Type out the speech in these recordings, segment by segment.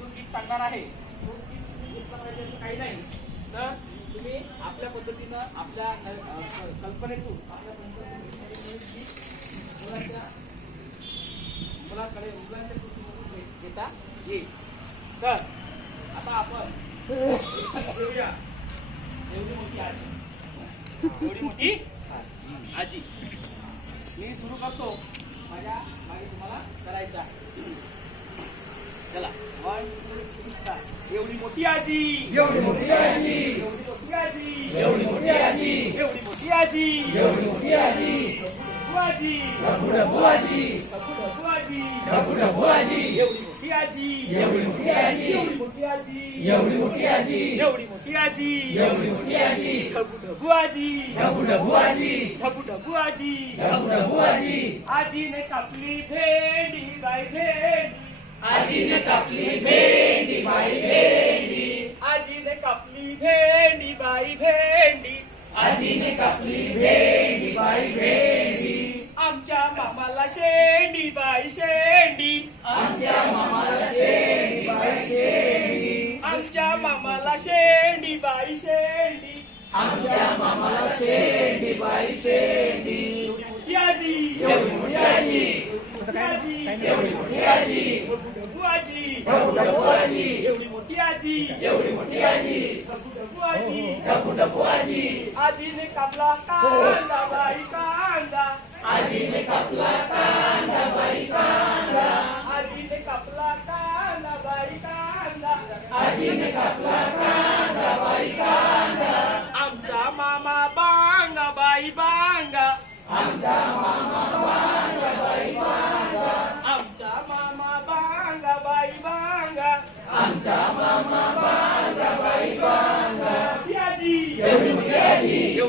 जो गीत सांगणार आहे तो गीत तुम्ही घेतला पाहिजे असं काही नाही. तर तुम्ही आपल्या पद्धतीनं आपल्या कल्पनेतून आपल्या कल्पनेतून गीत मुलाच्या मुलाकडे मुलांच्या कृतीमधून घेता येईल. तर आता आपण घेऊया एवढी मोठी आजी. एवढी मोठी आजी. मी सुरू करतो. मोठी आजी एवढी मोठी आजी एवढी मोठी आजी एवढी मोठी आजी एवढी मोठी आजी एवढी मोठी आजी बुआजी ढबू ढबू आजी ढबू ढबू आजी एवढी मोठी आजी एवढी मोठी आजी एवढी मोठी आजी एवढी मोठी आजी एवढी मोठी आजी एवढी मोठी आजी ढबू ढबू आजी ढबू ढबू आजी ढबू ढबू आजी ढबू ढबू आजी आजीने कापली भेंडी बाय भेंडी आजीने कापली भेंडी कापली भेंडी बाई भेंडी आजीने कापली भेंडी बाई भेंडी आमच्या मामाला शेंडी बाई शेंडी आमच्या मामाला शेंडी बाई शेंडी आमच्या मामाला शेंडी बाई शेंडी आमच्या मामाला शेंडी बाई शेंडी आजी. आजी. आजी. आजी. आजी एवढी मोठी आजी एवढी मोठी आजी ढबू ढबू आजी ढबू ढबू आजी आजीने कापला कांदा बाई कांदा आजीने कापला कांदा बाई कांदा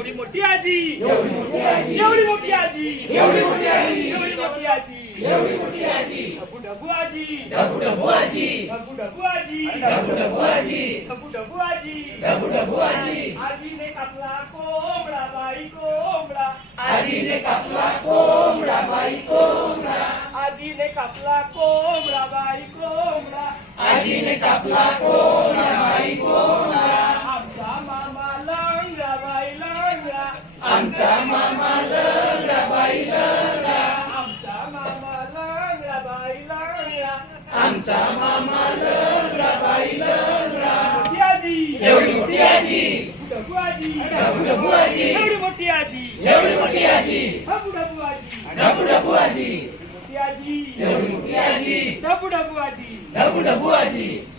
एवढी मोठी आजी. एवढी मोठी आजी. एवढी मोठी आजी. एवढी मोठी आजी. एवढी मोठी आजी. ढबू ढबू आजी. ढबू ढबू आजी. ढबू ढबू आजी. ढबू ढबू आजी. ढबू ढबू आजी. ढबू ढबू आजी आजीने कापला कोंबडा बाई कोंबडा. आजीने कापला कोंबडा बाई कोंबडा. आजीने कापला कोंबडा बाई कोंबडा. आजीने कापला कोंबडा बाई कोंबडा आमचा मामा लंगडा बाई लंगडा आमचा मामा लंगडा बाई लंगडा आमचा मामा लंगडा बाई लंगडा आमचा मामा लंगडा बाई लंगडा मोठी आजी. एवढी मोठी आजी. ढबू आजी ढबू ढबू आजी. एवढी मोठी आजी. एवढी मोठी आजी. ढबू ढबू आजी. ढबू ढबू आजी मोठी आजी. एवढी मोठी आजी. ढबू ढबू आजी ढबू ढबू आजी बढिया